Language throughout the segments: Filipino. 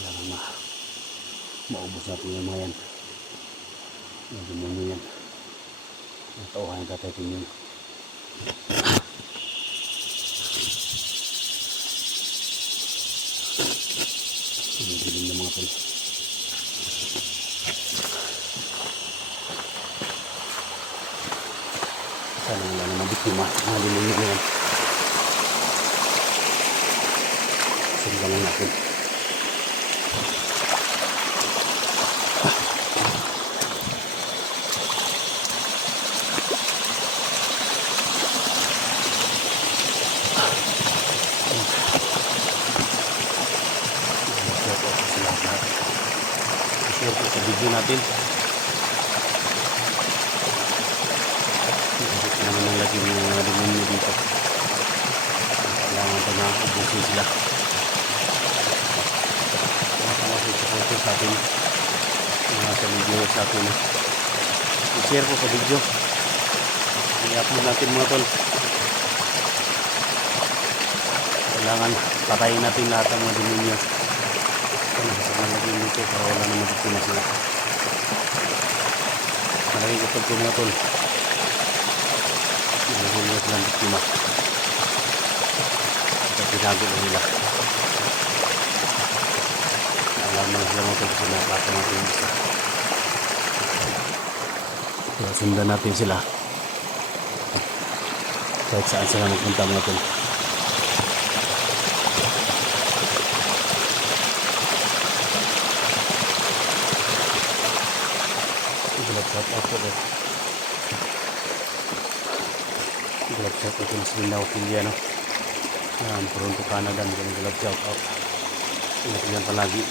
Kailangan maubos natin yung mga yan. Yung demonyo yan. Natauhan yung tatay Tinyong. Dilim na mga tol. Sana wala na mabiktima. Mga demonyo na yan. Sundan lang natin. I-share po sa video natin. Hindi naman ang lagi ng mga demonyo dito. Kailangan pa na ubusin sila. Support sa atin mga sa video sa atin. I-share po sa video. I-upload natin mga tol. Kailangan patayin natin lahat ng mga demonyo. Sa nalagay dito para wala na magkikina sila. Malagay ko po mga tol. Nalagay nila silang biktima. At pinago na nila. Alam sila mga tol. Sinapata natin yung isa. Kaya sundan natin sila. Kahit saan sila magpunta mga tol. Shout out po rin. Glad shout out yung Silinaw Kiliano. Toronto, Canada. Glad shout out. Ingat yan palagi.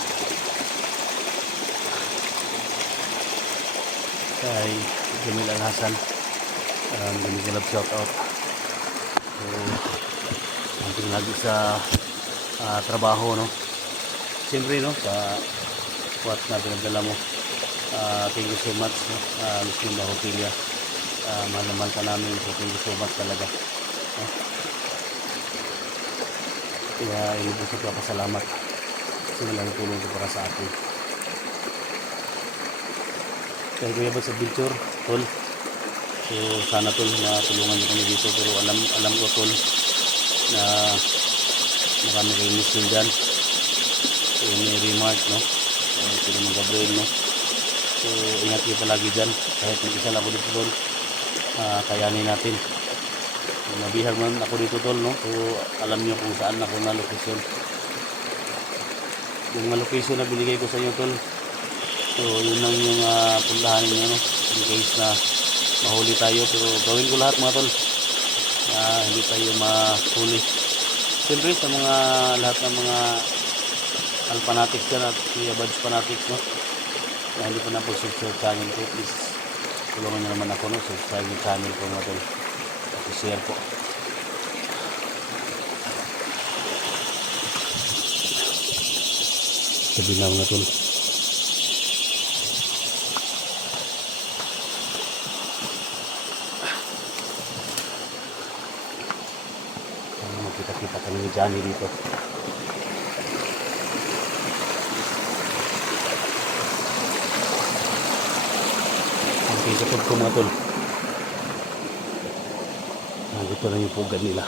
Kay Jamil Al-Hasan. Glad shout out. So, nanting lagi sa trabaho, no? Siyempre, no? Sa what na pinagdala mo. Thank you so much, Miss Linda Hotelia. Mahal na mahal ka namin, so thank you so much talaga. Kaya inubos ito ako salamat kasi walang tulong ito para sa atin. Kaya kuya ba sa picture tol, so sana tol matulungan niyo kami dito, pero alam ko tol na marami kayo mission dyan. So may remark, no? Sino mga Gabriel, no? So ingat kayo palagi dyan, kahit mag-isa lang ako dito tol, kayanin natin. So, nabihag man ako dito tol, no? So alam nyo kung saan ako na location. Yung mga location na binigay ko sa inyo tol, so yun lang yung puntahan ninyo, no? In case na mahuli tayo, pero gawin ko lahat mga tol, hindi tayo mahuli. Siyempre sa mga lahat ng mga Alfanatics dyan at Kuya Buds Fanatics, no? Na hindi pa na po subscribe channel ko, please tulungan nyo naman ako, no? Subscribe yung channel ko mga tol at share po. Sabi na mga tol, makita-kita kami ni Johnny dito. Ikatod ko mga tol, nandito lang yung pugad nila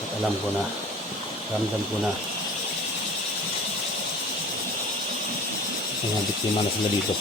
at alam ko na, ramdam ko na mga biktima na sila dito.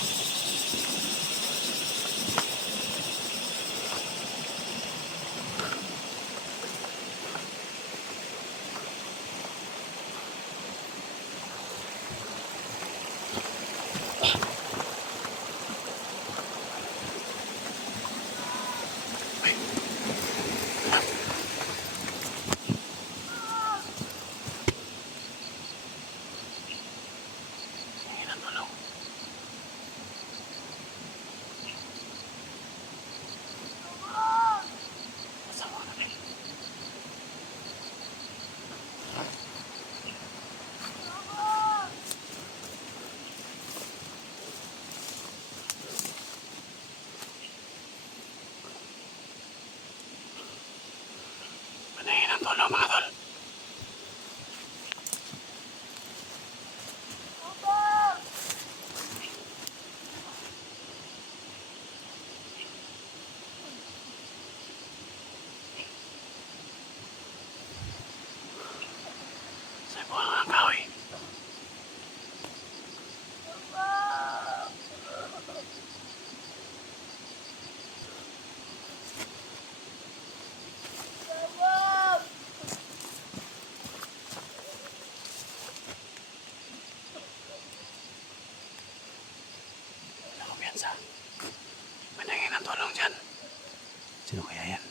isa. Manangin ang tulong dyan. Sino kaya yan?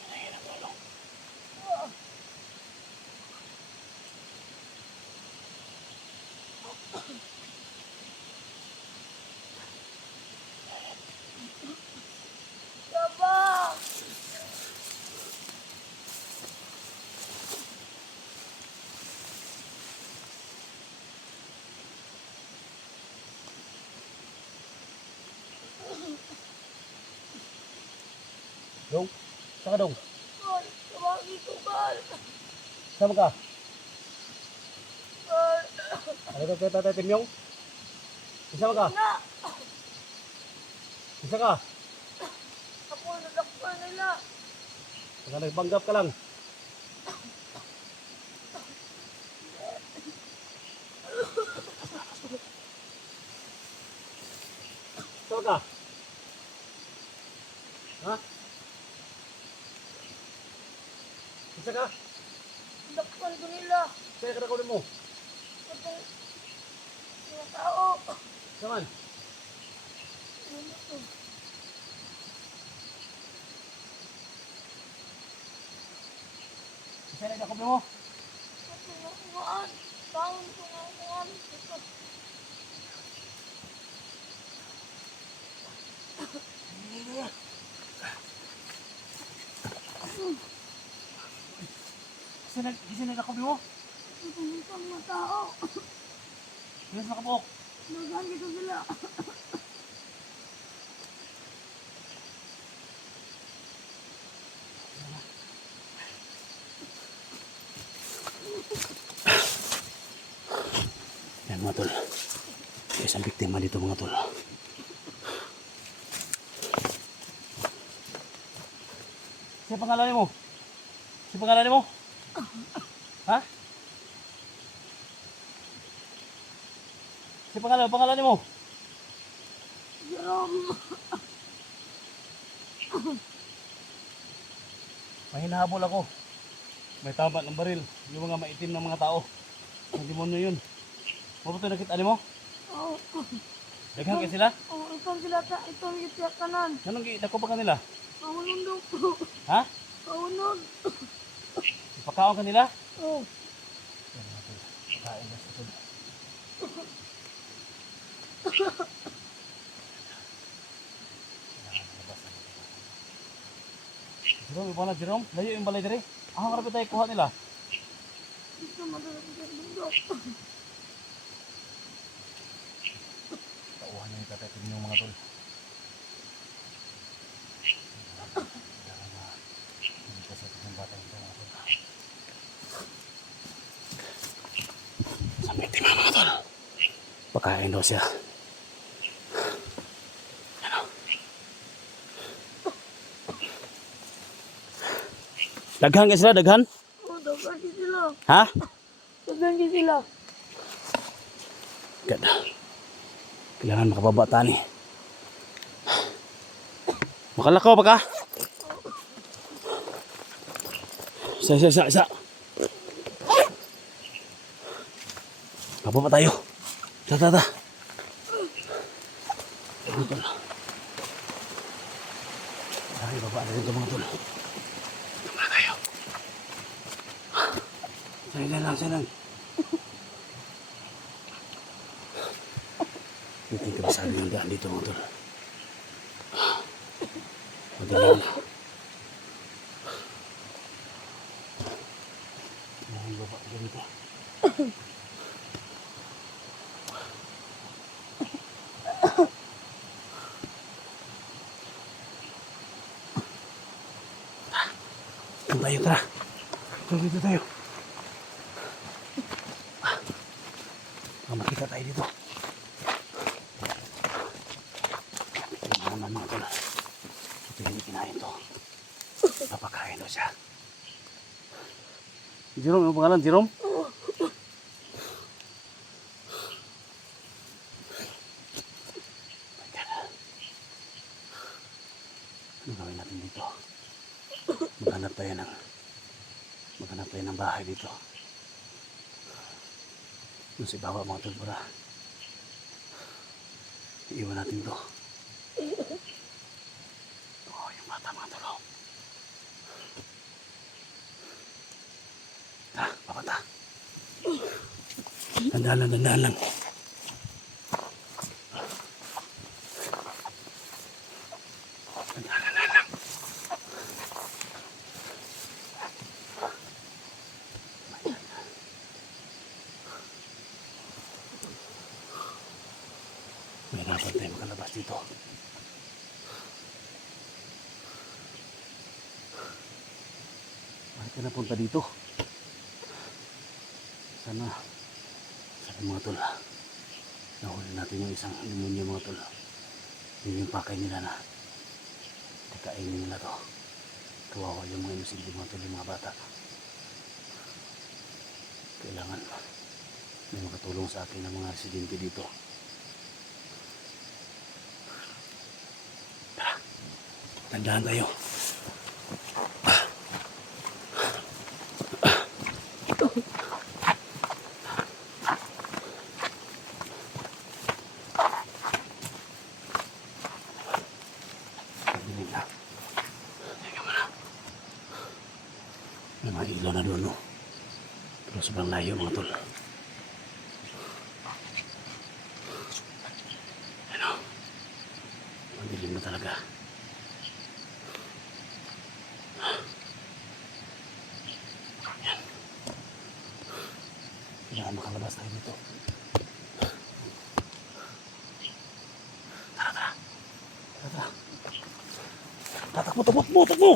Manangin ang tulong. Dong, saan ka dong? Sama ka? Ano ka kaya Tatay Timyong? Isama ka? Isa ka? Ako nadakpan nila. Baka nagpanggap ka lang. Sama ka? Ha? Isa ka? Nadakpan ko nila. Kaya ka na kunin mo. Itong mga tao. Saman? Isa na kunin mo. Tunguan. Taon tunguan. Isa na kunin mo. Itong mga tao. Yes, nakabuok. Nagaan kita sila. Yan mga tol. Isang biktima dito mga tol. Siya pangalan mo? Siya pangalan mo? Ha? Siya pangalan mo? Jerome. May hinahabol ako. May tama ng baril. Yung mga maitim na mga tao. Ang demonyo yun. Mabuto nakita mo? Oo. Daghang kayo sila? Oo, itong sila ka. Itong itiyak kanan. Anong dako pa kanila? Paunog daw po. Ha? Paunog. Ipakaon kanila? Oo. Yan mga tol. Pakain na sa tol. Jerome, iba na Jerome. Layo yung balay diri. Ang karapit tayo kuha nila. Ito madalas sa bundok. Tauhan niya yung tatatin yung mga tol. Kailangan na hindi kasi ng bata yung mga tol. Sa biktima mga tol. Pakain daw siya. Ano? Daghan ka sila, daghan? Oo, dagan sila. Ha? Dagan sila. Ganda. Kailangan makababata ni. Makalakaw pa ka? Isa. Kapag pa tayo. Ta. Mga tol. Ay, baba na rin ito mga tol. Ito na tayo. Sailan. Hindi ka masabi yung daan dito mga tol. Madilim. Ang baba ganito. Tara. Dito tayo. Makita tayo dito. Tingnan naman mga tol. Ito hindi kinain to. Papakain daw siya. Jerome, yung pangalan? Jerome? Oo. gagawin natin dito? Maghanap tayo ng bahay dito. Doon sa ibabaw mga tol para iiwan natin to. Oh, yung bata mga tol. Oh. Tara, papata. Dandaan lang, dandaan lang. Dandaan lang. May hirapan tayo makalabas dito. Bakit ka napunta dito? Sana mga tol, nahuli natin yung isang demonyo mga tol. Yun yung pakay nila na kakainin nila to. Kawawa yung mga inosente mga tol, yung mga bata. Kailangan may makatulong sa akin ng mga residente dito. Tara, tandaan tayo. May mga ilaw na doon, no? Pero sobrang layo mga tol. Ano? Madilim na talaga. Yan. Kailangan makalabas tayo dito. Tara. Tatakbo.